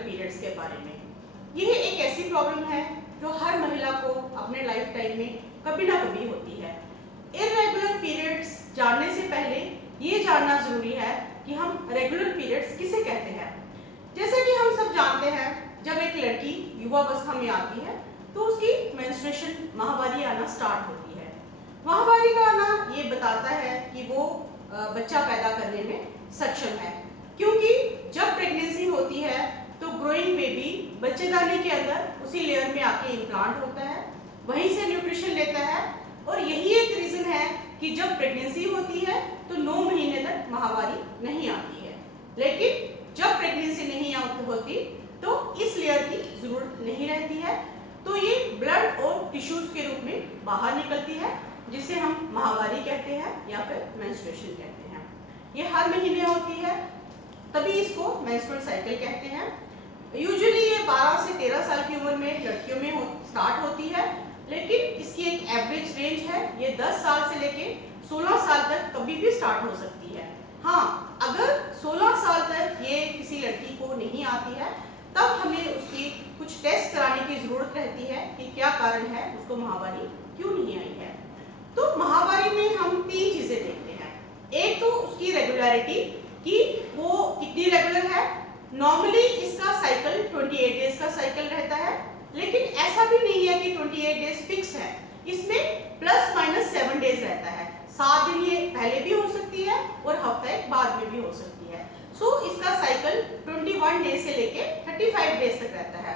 Periods के बारे में। यह एक ऐसी प्रॉब्लम है जो हर महिला को अपने लाइफ टाइम में कभी ना कभी होती है। इरेगुलर पीरियड्स जानने से पहले ये जानना जरूरी है कि हम रेगुलर पीरियड्स किसे कहते हैं। जैसे कि हम सब जानते हैं, जब एक लड़की युवावस्था में आती है तो उसकी मेंस्ट्रुएशन माहवारी आना स्टार्ट होती है। माहवारी का आना ये बताता है कि वो बच्चा पैदा करने में सक्षम है, क्योंकि जब प्रेगनेंसी होती है तो ग्रोइंग बेबी बच्चेदानी के अंदर उसी लेयर में आके इम्प्लांट होता है, वहीं से न्यूट्रिशन लेता है। और यही एक रीजन है कि जब प्रेगनेंसी होती है तो 9 महीने तक माहवारी नहीं आती है, लेकिन जब प्रेगनेंसी नहीं होती तो इस लेयर की जरूरत नहीं रहती है, तो ये ब्लड और टिश्यूज के रूप में बाहर निकलती है, जिसे हम माहवारी कहते हैं या फिर मेंस्ट्रुएशन कहते हैं। ये हर महीने होती है, तभी इसको मेंस्ट्रुअल साइकिल कहते हैं। यूजुअली ये 12 से 13 साल की उम्र में लड़कियों में स्टार्ट होती है, लेकिन इसकी एक एवरेज रेंज है, ये 10 साल से लेके 16 साल तक कभी भी स्टार्ट हो सकती है। हाँ, अगर 16 साल तक ये किसी लड़की को नहीं आती है तब हमें उसकी कुछ टेस्ट कराने की जरूरत रहती है कि क्या कारण है उसको माहवारी क्यों नहीं आई है। तो माहवारी में हम 3 चीजें देखते हैं। एक तो उसकी रेगुलरिटी कि वो कितनी रेगुलर है। नॉर्मली इसका साइकिल 28 डेज का साइकिल रहता है, लेकिन ऐसा भी नहीं है कि 28 डेज फिक्स है, इसमें प्लस माइनस 7 डेज रहता है। 7 दिन ये पहले भी हो सकती है और हफ्ता एक बाद में भी हो सकती है। सो इसका साइकिल 21 डेज से लेके 35 डेज तक रहता है।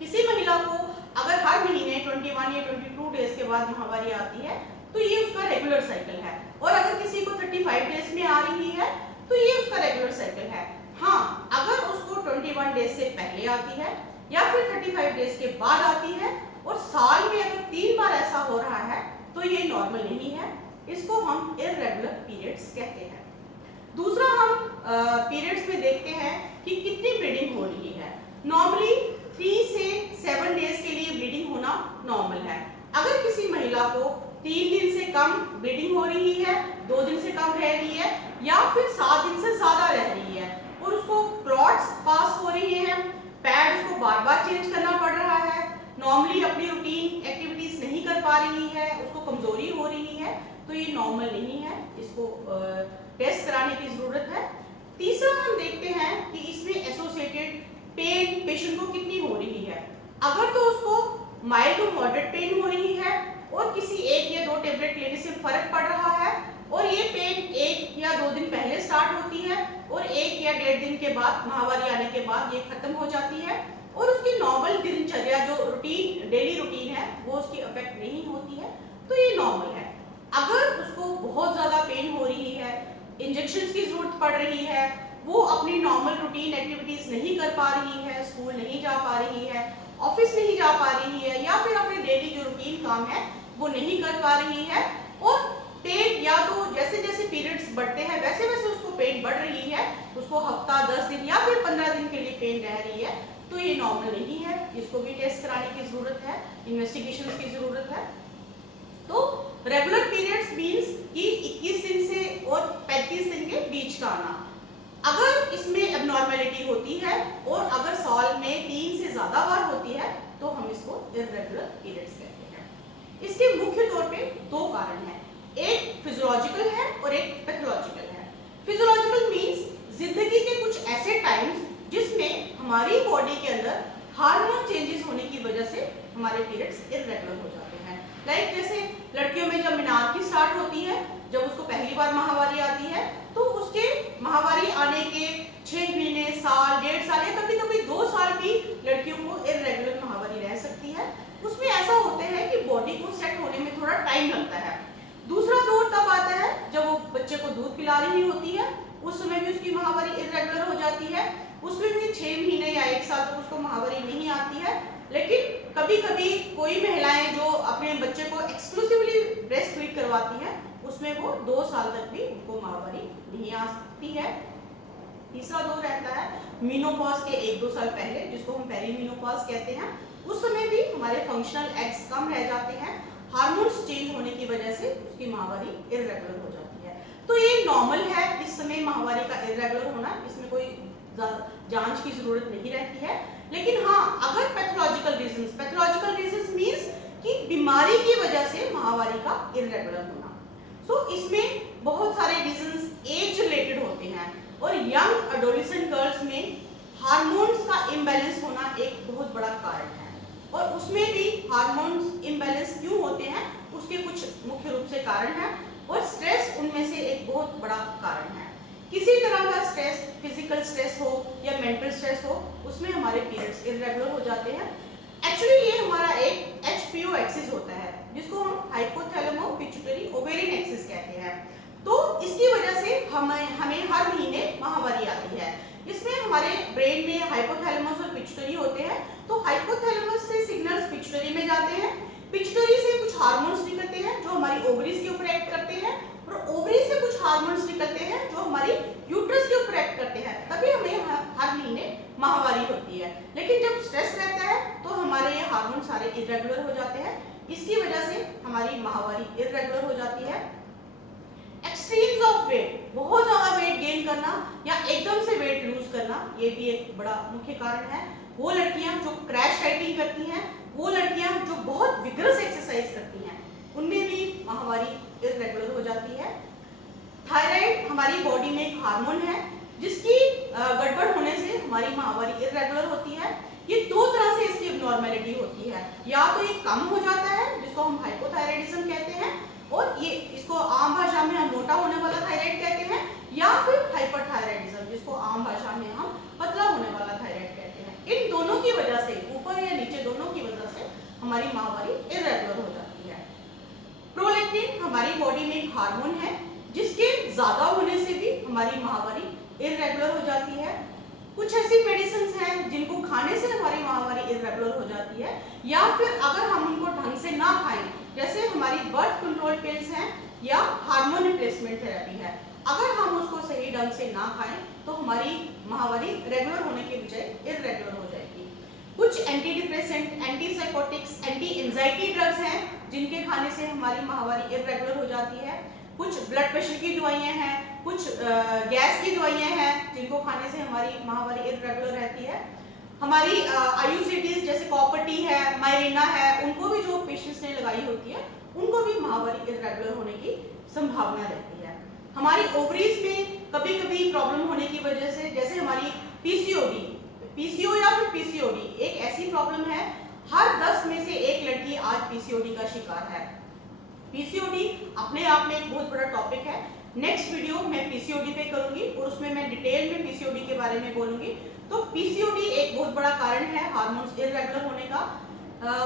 किसी महिला को अगर हर महीने 21 या 22 डेज के बाद माहवारी आती है तो ये उसका रेगुलर साइकिल है, और अगर किसी को 35 डेज में आ रही है तो ये उसका रेगुलर साइकिल है। हाँ, अगर उसको 21 डेज से पहले आती है या फिर 35 डेज के बाद आती है और साल में अगर 3 बार ऐसा हो रहा है तो ये नॉर्मल नहीं है, इसको हम इरेगुलर पीरियड्स कहते हैं। दूसरा हम पीरियड्स में देखते हैं कि कितनी ब्लीडिंग हो रही है। नॉर्मली 3 से 7 डेज के लिए ब्लीडिंग होना नॉर्मल है। अगर किसी महिला को 3 दिन से कम ब्लीडिंग हो रही है, 2 दिन से कम रह रही है या फिर 7 दिन से ज्यादा रह रही है और उसको क्लॉट्स पास हो रही है, पैड उसको बार बार चेंज करना पड़ रहा है, नॉर्मली अपनी रूटीन एक्टिविटीज नहीं कर पा रही है, उसको कमजोरी हो रही है, तो ये नॉर्मल नहीं है, इसको टेस्ट कराने की जरूरत है। तीसरा हम देखते हैं कि इसमें एसोसिएटेड पेन पेशेंट को कितनी हो रही है। अगर तो उसको माइल्ड टू मॉडरेट पेन हो रही है और किसी 1 या 2 टेबलेट लेने से फर्क पड़ रहा है और ये पेन 1 या 2 दिन पहले स्टार्ट होती है और 1 या 1.5 दिन के बाद माहवारी आने के बाद ये खत्म हो जाती है और उसकी नॉर्मल दिनचर्या जो रूटीन डेली रूटीन है वो उसकी अफेक्ट नहीं होती है, तो ये नॉर्मल है। अगर उसको बहुत ज्यादा पेन हो रही है, इंजेक्शंस की जरूरत पड़ रही है, वो अपनी नॉर्मल रूटीन एक्टिविटीज नहीं कर पा रही है, स्कूल नहीं जा पा रही है, ऑफिस नहीं जा पा रही है या फिर अपने डेली जो रूटीन काम है वो नहीं कर पा रही है और पेन या तो जैसे जैसे पीरियड्स बढ़ते हैं वैसे वैसे उसको पेन बढ़ रही है, उसको हफ्ता 10 दिन या फिर 15 दिन के लिए पेन रह रही है, तो ये नॉर्मल नहीं है, इसको भी टेस्ट कराने की जरूरत है, इन्वेस्टिगेशन की जरूरत है। तो रेगुलर पीरियड्स मींस कि 21 दिन से और 35 दिन के बीच का आना। अगर इसमें एबनॉर्मेलिटी होती है और अगर साल में 3 से ज्यादा बार होती है तो हम इसको इरेगुलर पीरियड्स कहते हैं। इसके मुख्य तौर पे 2 कारण हैं, एक फिजियोलॉजिकल है और एक पैथोलॉजिकल है। फिजियोलॉजिकल मींस जिंदगी के कुछ ऐसे टाइम्स जिसमें हमारी बॉडी के अंदर हार्मोन चेंजेस होने की वजह से हमारे पीरियड्स इरेगुलर हो जाते हैं। लाइक जैसे लड़कियों में जब मेनार्की स्टार्ट होती है, जब उसको पहली बार माहवारी आती है तो उसके माहवारी आने के 6 महीने, साल, 1.5 साल या कभी कभी 2 साल भी लड़कियों को इरेगुलर माहवारी रह सकती है। उसमें ऐसा होता है कि बॉडी को सेट होने में थोड़ा टाइम लगता है। दूसरा दौर तब आता है जब वो बच्चे को दूध पिला रही होती है, उस समय भी उसकी माहवारी इरेगुलर हो जाती है, उसमें भी 6 महीने या 1 साल तक उसको माहवारी नहीं आती है। लेकिन कभी कभी कोई महिलाएं जो अपने बच्चे को एक्सक्लूसिवली ब्रेस्ट फीड करवाती हैं उसमें वो 2 साल तक भी उनको माहवारी नहीं आ सकती है। तीसरा दौर रहता है मीनोपॉज के 1-2 साल पहले, जिसको हम पेरीमीनोपॉज कहते हैं। उस समय भी हमारे फंक्शनल एग्स कम रह जाते हैं, हार्मोन्स चेंज होने की वजह से उसकी माहवारी इरेगुलर हो जाती है। तो ये नॉर्मल है इस समय माहवारी का इरेगुलर होना, इसमें कोई जांच की जरूरत नहीं रहती है। लेकिन हाँ, अगर पैथोलॉजिकल रीजंस मींस कि बीमारी की वजह से माहवारी का इरेगुलर होना, सो इसमें बहुत सारे रीजंस एज रिलेटेड होते हैं और यंग एडोलेसेंट गर्ल्स में हार्मोन्स का इम्बैलेंस होना एक बहुत बड़ा कारण है। और उसमें भी हार्मोन्स इम्बैलेंस क्यों होते हैं उसके कुछ मुख्य रूप से कारण हैं और स्ट्रेस उनमें से एक बहुत बड़ा कारण है। किसी तरह का स्ट्रेस, फिजिकल स्ट्रेस हो या मेंटल स्ट्रेस हो, उसमें हमारे पीरियड्स इरेगुलर हो जाते हैं। एक्चुअली ये हमारा एक HPO एक्सिस होता है जिसको हम हाइपोथैलेमो पिट्यूटरी ओवेरियन एक्सिस कहते हैं। तो इसकी वजह से हमें हर महीने माहवारी आती है। इसमें हमारे ब्रेन में हाइपोथैलेमस और पिट्यूटरी होते हैं। तो हाइपोथैलेमस से सिग्नल्स पिट्यूटरी में जाते हैं, पिट्यूटरी से कुछ हार्मोन्स निकलते हैं जो हमारी ओवरीज के ऊपर एक्ट करते हैं और ओवरीज से कुछ हार्मोन्स निकलते हैं जो हमारी यूट्रस के ऊपर एक्ट करते हैं, तभी हमें हर महीने माहवारी होती है। लेकिन जब स्ट्रेस रहता है तो हमारे ये हार्मोन सारे इरेगुलर हो जाते हैं, इसकी वजह से हमारी माहवारी इरेगुलर हो जाती है। एक्सट्रीम्स ऑफ वेट, बहुत ज्यादा वेट गेन करना या एकदम से वेट लूज करना, ये भी एक बड़ा मुख्य कारण है। वो लड़कियां जो क्रैश डाइटिंग करती हैं, वो लड़कियां जो बहुत विगरस एक्सरसाइज करती हैं, उनमें भी माहवारी इरेगुलर हो जाती है। थायराइड हमारी बॉडी में एक हार्मोन है जिसकी गड़बड़ होने से हमारी माहवारी इरेगुलर होती है। ये दो तरह से इसकी एब्नॉर्मेलिटी होती है, या तो ये कम हो जाता है जिसको हम हाइपोथायराइडिज्म कहते हैं और ये इसको आम भाषा में हम मोटा होने वाला थायराइड कहते हैं, या फिर हाइपरथायराइडिज्म जिसको आम भाषा में हम पतला होने वाला थायराइड कहते हैं। इन दोनों की वजह से, ऊपर या नीचे दोनों की वजह से हमारी माहवारी इरेगुलर हो जाती है। प्रोलैक्टिन हमारी बॉडी में एक हार्मोन है जिसके ज्यादा होने से भी हमारी माहवारी इरेगुलर हो जाती है। कुछ ऐसी मेडिसिन हैं जिनको खाने से हमारी माहवारी इरेगुलर हो जाती है, या फिर अगर हम उनको ढंग से ना खाएं, जैसे हमारी बर्थ कंट्रोल पिल्स हैं या हार्मोन रिप्लेसमेंट थेरेपी है, अगर हम उसको सही ढंग से ना खाएं तो हमारी माहवारी रेगुलर होने के बजाय इरेगुलर हो जाएगी। कुछ anti depressant, anti psychotics, anti anxiety drugs हैं जिनके खाने से हमारी माहवारी इरेगुलर हो जाती है। कुछ ब्लड प्रेशर की दवाइयां हैं, कुछ गैस की दवाइयां हैं जिनको खाने से हमारी माहवारी इरेगुलर रहती है। हमारी आयुसिटीज जैसे कॉपर टी है, मायरिना है, उनको भी जो पेशेंट्स ने लगाई होती है उनको भी माहवारी इरेगुलर होने की संभावना रहती है। हमारी ओवरीज में कभी कभी प्रॉब्लम होने की वजह से, जैसे हमारी पीसीओ या फिर पीसीओडी एक ऐसी प्रॉब्लम है, हर 10 में से एक लड़की आज पीसीओडी का शिकार है। पीसीओडी अपने आप में एक बहुत बड़ा टॉपिक है, नेक्स्ट वीडियो मैं पीसीओडी पे करूंगी और उसमें मैं डिटेल में पीसीओडी के बारे में बोलूंगी। तो पीसीओडी एक बहुत बड़ा कारण है हार्मोन्स इरेगुलर होने का।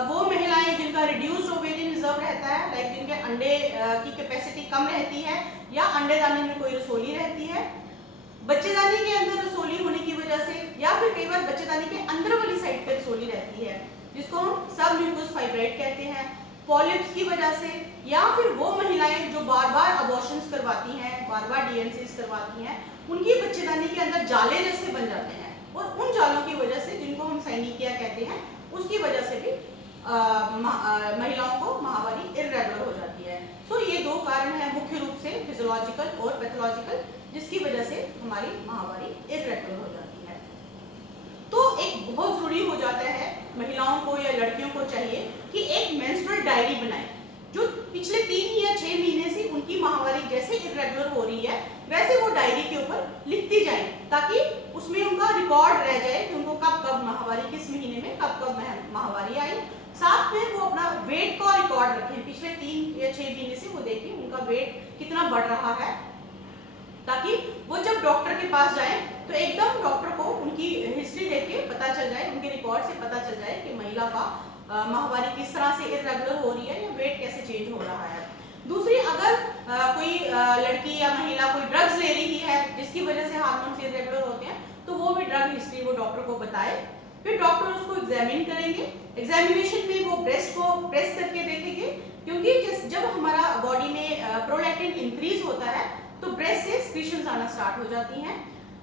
वो महिलाएं जिनका रिड्यूस्ड ओवेरियन रिजर्व रहता है, लाइक जिनके अंडे की कैपेसिटी कम रहती है या अंडेदानी में कोई रसोली रहती है, बच्चेदानी के अंदर रसोली होने की वजह से, या फिर कई बार बच्चेदानी के अंदर वाली साइड पे रसोली रहती है जिसको हम सब म्यूकस फाइब्राइड कहते हैं, पॉलिप्स की वजह से, या फिर वो महिलाएं जो बार बार अबॉर्शंस करवाती हैं, बार बार डीएनसीज करवाती हैं, उनकी बच्चेदानी के अंदर जाले जैसे बन जाते हैं और उन जालों की वजह से, जिनको हम साइनिकिया कहते हैं, उसकी वजह से भी महिलाओं को माहवारी इरेगुलर हो जाती है। सो ये दो कारण हैं मुख्य रूप से, फिजियोलॉजिकल और पैथोलॉजिकल, जिसकी वजह से हमारी माहवारी इरेगुलर हो जाती है। तो एक बहुत जरूरी हो जाता है महिलाओं को या लड़कियों को चाहिए कि एक मेंस्ट्रुअल डायरी बनाएं जो पिछले 3 या 6 महीने से उनकी माहवारी जैसे इरेगुलर हो रही है वैसे वो डायरी के ऊपर लिखती जाए, ताकि उसमें उनका रिकॉर्ड रह जाए कि उनको कब कब माहवारी, किस महीने में कब कब माहवारी आई। साथ में वो अपना वेट का रिकॉर्ड रखें, पिछले 3 या 6 महीने से वो देखें उनका वेट कितना बढ़ रहा है, ताकि वो जब डॉक्टर के पास जाए तो एकदम डॉक्टर को उनकी हिस्ट्री देख के पता चल जाए, उनके रिकॉर्ड से पता चल जाए कि महिला का माहवारी किस तरह से इरेगुलर हो रही है या वेट कैसे चेंज हो रहा है। दूसरी, अगर कोई लड़की या महिला कोई ड्रग्स ले रही है जिसकी वजह से हार्मोन्स इरेगुलर होते हैं, तो वो भी ड्रग हिस्ट्री वो डॉक्टर को बताए, फिर डॉक्टर उसको एग्जामिन करेंगे। एग्जामिनेशन में वो ब्रेस्ट को प्रेस करके देखेंगे, क्योंकि जब हमारा बॉडी में प्रोलैक्टिन इंक्रीज होता है तो ब्रेस्ट से सिक्रीशंस आना स्टार्ट हो जाती हैं।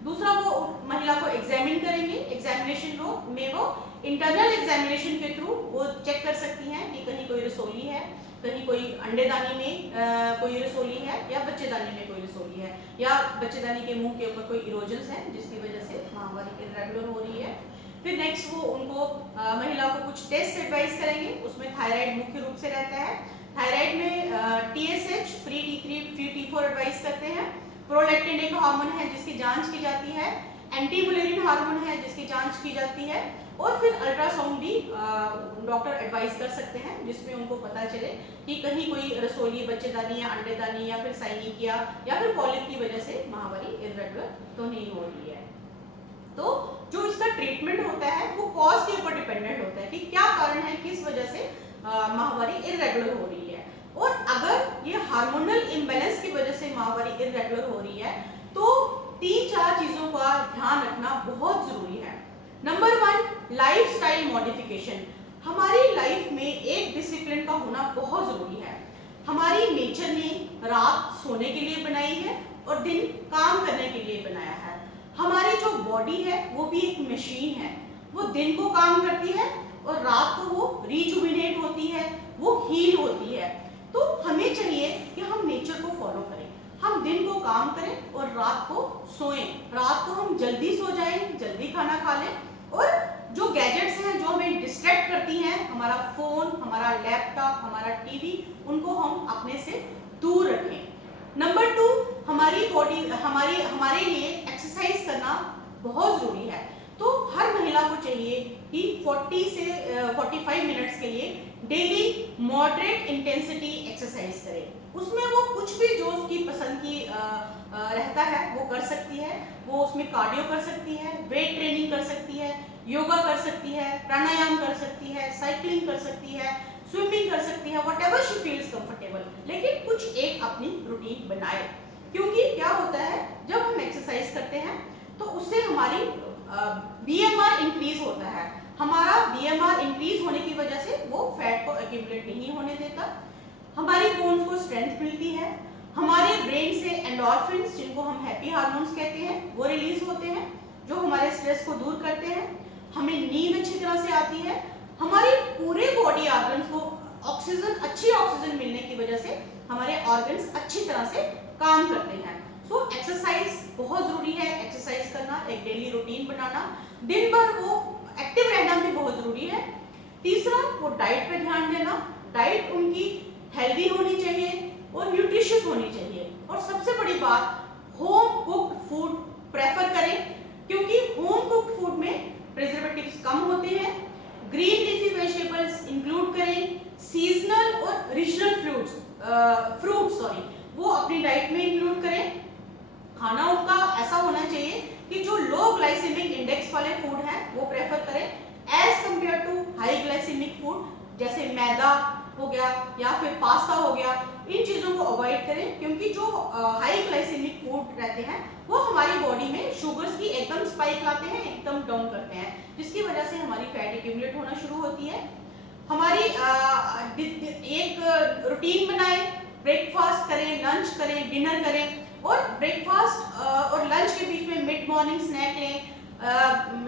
दूसरा, वो महिला को एग्जामिन करेंगे, एग्जामिनेशन में वो इंटरनल एग्जामिनेशन के थ्रू वो चेक कर सकती हैं कि कहीं कोई रसोली है, कहीं कोई अंडेदानी में कोई रसोली है, या बच्चेदानी में कोई रसोली है, या बच्चेदानी के मुंह के ऊपर कोई इरोजन्स है जिसकी वजह से माहवारी इर्रेगुलर हो रही है। फिर नेक्स्ट वो उनको महिला को कुछ टेस्ट एडवाइस करेंगे, उसमें थायराइड मुख्य रूप से रहता है। थायराइड में TSH, free T3, free T4 advice करते हैं। प्रोलैक्टिन एक हार्मोन है जिसकी जांच की जाती है, एंटीमुलेरिन हार्मोन है जिसकी जांच की जाती है, और फिर अल्ट्रासाउंड भी डॉक्टर एडवाइस कर सकते हैं जिसमें उनको पता चले कि कहीं कोई रसोली, बच्चेदानी या अंडेदानी या फिर साइनिक या फिर पॉलिप की वजह से माहवारी इर्रेगुलर तो नहीं हो रही है। तो जो इसका ट्रीटमेंट होता है वो कॉज के ऊपर डिपेंडेंट होता है कि क्या कारण है, किस वजह से माहवारी इर्रेगुलर हो रही है। और अगर ये हार्मोनल इम्बैलेंस की वजह से माहवारी इर्रेगुलर हो रही है तो 3-4 चीजों का ध्यान रखना बहुत जरूरी है। Number 1, lifestyle modification. हमारी लाइफ में एक डिसिप्लिन का होना बहुत जरूरी है। हमारी नेचर ने रात सोने के लिए बनाई है और दिन काम करने के लिए बनाया है। हमारी जो बॉडी है वो भी एक मशीन है, वो दिन को काम करती है और रात को वो रिजुविनेट होती है, वो हील होती है। तो हमें चाहिए कि हम नेचर को फॉलो करें, हम दिन को काम करें और रात को सोएं। रात को हम जल्दी सो जाएं, जल्दी खाना खा लें, और जो गैजेट्स हैं जो हमें डिस्ट्रैक्ट करती हैं, हमारा फोन, हमारा लैपटॉप, हमारा टीवी, उनको हम अपने से दूर रखें। नंबर 2, हमारी बॉडी, हमारे लिए एक्सरसाइज करना बहुत जरूरी है। तो हर महिला को चाहिए कि 40 से 45 मिनट्स के लिए डेली मॉडरेट इंटेंसिटी एक्सरसाइज करे। उसमें वो कुछ भी जो उसकी पसंद की रहता है वो कर सकती है। वो उसमें कार्डियो कर सकती है, वेट ट्रेनिंग कर सकती है, योगा कर सकती है, प्राणायाम कर सकती है, साइकिलिंग कर सकती है, स्विमिंग कर सकती है, व्हाटएवर शी फील्स कंफर्टेबल, लेकिन कुछ एक अपनी रूटीन बनाए। क्योंकि क्या होता है, जब हम एक्सरसाइज करते हैं तो उससे हमारी BMR इंक्रीज होता है। हमारा BMR इंक्रीज होने की वजह से वो फैट को एक्यूमुलेट नहीं होने देता, हमारी बोन्स को स्ट्रेंथ मिलती है, हमारे ब्रेन से एंडोर्फिन्स, जिनको हम हैप्पी हार्मोन्स कहते हैं, वो रिलीज होते हैं जो हमारे स्ट्रेस को दूर करते हैं। हमें नींद अच्छी तरह से आती है, हमारे पूरे बॉडी ऑर्गन्स को ऑक्सीजन, अच्छी ऑक्सीजन मिलने की वजह से हमारे ऑर्गन्स अच्छी तरह से काम करते हैं। सो एक्सरसाइज बहुत जरूरी है। एक्सरसाइज करना, एक डेली रूटीन बनाना, दिन भर वो एक्टिव रहना भी बहुत जरूरी है। तीसरा, वो डाइट पे ध्यान देना। डाइट उनकी हेल्दी होनी चाहिए और न्यूट्रिशियस होनी चाहिए। और सबसे बड़ी बात, होम कुक्ड फूड प्रेफर करें, क्योंकि होम कुक्ड फूड में प्रिजर्वेटिव्स कम होते हैं। ग्रीन लीफी वेजिटेबल्स इंक्लूड करें, सीजनल और रीजनल फ्रूट्स वो अपनी डाइट में इंक्लूड करें। खाना उनका ऐसा होना चाहिए कि जो लो ग्लाइसेमिक इंडेक्स वाले फूड हैं वो प्रेफर करें as compared to high glycemic food, जैसे मैदा हो गया या फिर पास्ता हो गया। इन चीज़ों को अवॉइड करें, क्योंकि जो हाई ग्लाइसेमिक फूड रहते हैं वो हमारी बॉडी में शुगर्स की एकदम स्पाइक लाते हैं, एकदम डाउन करते हैं, जिसकी वजह से हमारी फैट एक्यूमुलेट होना शुरू होती है। हमारी एक रूटीन बनाएं, ब्रेकफास्ट करें, लंच करें, डिनर करें, और ब्रेकफास्ट और लंच के बीच में मिड मॉर्निंग स्नैक लें,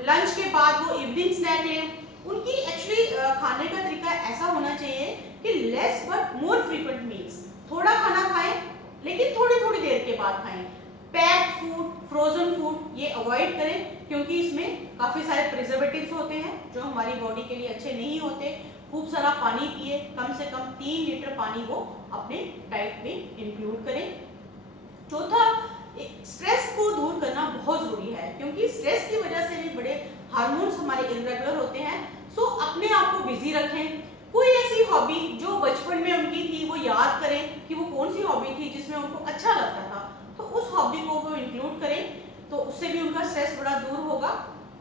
लंच के बाद वो इवनिंग स्नैक लें। उनकी एक्चुअली खाने का तरीका ऐसा होना चाहिए कि less but more frequent meals, थोड़ा खाना खाएं लेकिन थोड़ी थोड़ी देर के बाद खाएं। पैक्ड फूड, फ्रोजन फूड ये अवॉइड करें, क्योंकि इसमें काफ़ी सारे प्रिजर्वेटिव्स होते हैं जो हमारी बॉडी के लिए अच्छे नहीं होते। खूब सारा पानी पिए, कम से कम 3 लीटर पानी वो अपने डाइट में इंक्लूड करें। चौथा, स्ट्रेस को दूर करना बहुत जरूरी है, क्योंकि स्ट्रेस की वजह से भी बड़े हार्मोन्स हमारे इर्रेगुलर होते हैं। सो अपने आप को बिजी रखें। कोई ऐसी हॉबी जो बचपन में उनकी थी वो याद करें कि वो कौन सी हॉबी थी जिसमें उनको अच्छा लगता था, तो उस हॉबी को वो इंक्लूड करें, तो उससे भी उनका स्ट्रेस बड़ा दूर होगा।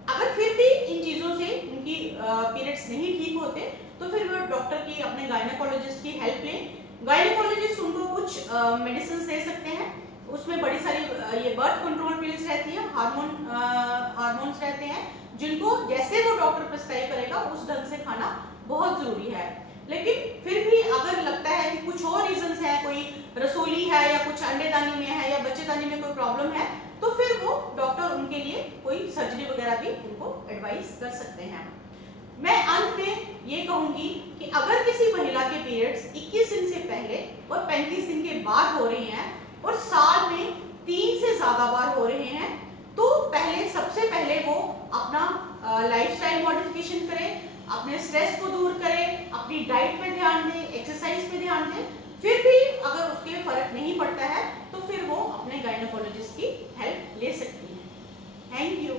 अगर फिर भी इन चीज़ों से उनकी पीरियड्स नहीं ठीक होते तो फिर वो डॉक्टर की, अपने गायनेकोलॉजिस्ट की हेल्प लें। गायनेकोलॉजिस्ट उनको कुछ मेडिसिन दे सकते हैं, उसमें बड़ी सारी ये बर्थ कंट्रोल पिल्स रहती है, हार्मोन्स रहते हैं, जिनको जैसे वो डॉक्टर प्रिस्क्राइब करेगा उस ढंग से खाना बहुत जरूरी है। लेकिन फिर भी अगर लगता है कि कुछ और रीजंस है, कोई रसोली है या कुछ अंडेदानी में है या बच्चेदानी में कोई प्रॉब्लम है, तो फिर वो डॉक्टर उनके लिए कोई सर्जरी वगैरह भी उनको एडवाइस कर सकते हैं। मैं अंत में ये कहूंगी कि अगर किसी महिला के पीरियड्स 21 दिन से पहले और 35 दिन के बाद हो रहे हैं और साल में 3 से ज्यादा बार हो रहे हैं, तो सबसे पहले वो अपना लाइफस्टाइल मॉडिफिकेशन करें, अपने स्ट्रेस को दूर करें, अपनी डाइट पे ध्यान दें, एक्सरसाइज पे ध्यान दें। फिर भी अगर उसके फर्क नहीं पड़ता है तो फिर वो अपने गायनेकोलॉजिस्ट की हेल्प ले सकती है। Thank you.